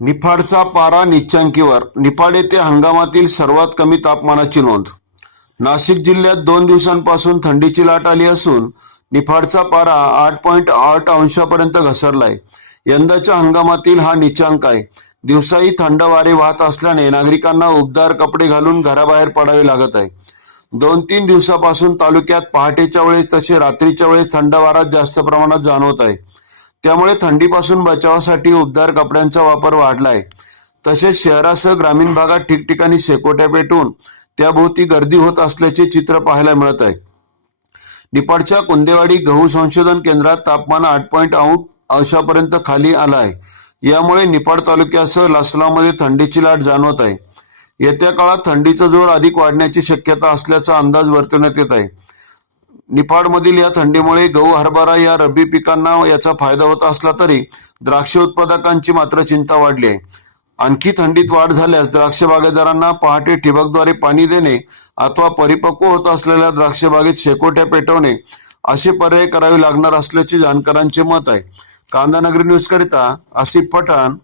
निफाडचा पारा निच्चांकीवर. निफाड येथे हंगामातील सर्वात कमी तापमानाची नोंद. नाशिक जिल्ह्यात दोन दिवसांपासून थंडीची लाट आली असून निफाडचा पारा आठ पॉईंट आठ अंशापर्यंत घसरलाय. यंदाच्या हंगामातील हा निचांक आहे. दिवसाही थंड वारे वाहत असल्याने नागरिकांना उबदार कपडे घालून घराबाहेर पडावे लागत आहे. दोन तीन दिवसापासून तालुक्यात पहाटेच्या वेळेस तसे रात्रीच्या वेळेस थंड वारा जास्त प्रमाणात जाणवत आहे. त्यामुळे थंडीपासून बचावासाठी उबदार कपड्यांचा वापर वाढला आहे तसेच शहरासह ग्रामीण भागात ठिकठिकाणी शेकोट्या पेटून त्याभोवती गर्दी होत असल्याचे चित्र पाहायला मिळत आहे निपाडच्या कुंदेवाडी गहू संशोधन केंद्रात तापमान आठ पॉईंट अंशापर्यंत खाली आला आहे यामुळे निपाड तालुक्यासह लासलामध्ये थंडीची लाट जाणवत आहे येत्या काळात थंडीचा जोर अधिक वाढण्याची शक्यता असल्याचा अंदाज वर्तवण्यात येत आहे निफाडमधील या थंडीमुळे गहू हरभरा या रब्बी पिकांना याचा फायदा होत असला तरी द्राक्ष उत्पादकांची मात्र चिंता वाढली आहे. आणखी थंडीत वाढ झाल्यास द्राक्ष बागेदारांना पहाटे ठिबकद्वारे पाणी देणे अथवा परिपक्व होत असलेल्या द्राक्ष बागेत शेकोट्या पेटवणे असे पर्याय करावे लागणार असल्याचे जाणकारांचे मत आहे. कांदानगरी न्यूज करिता आसिफ पठाण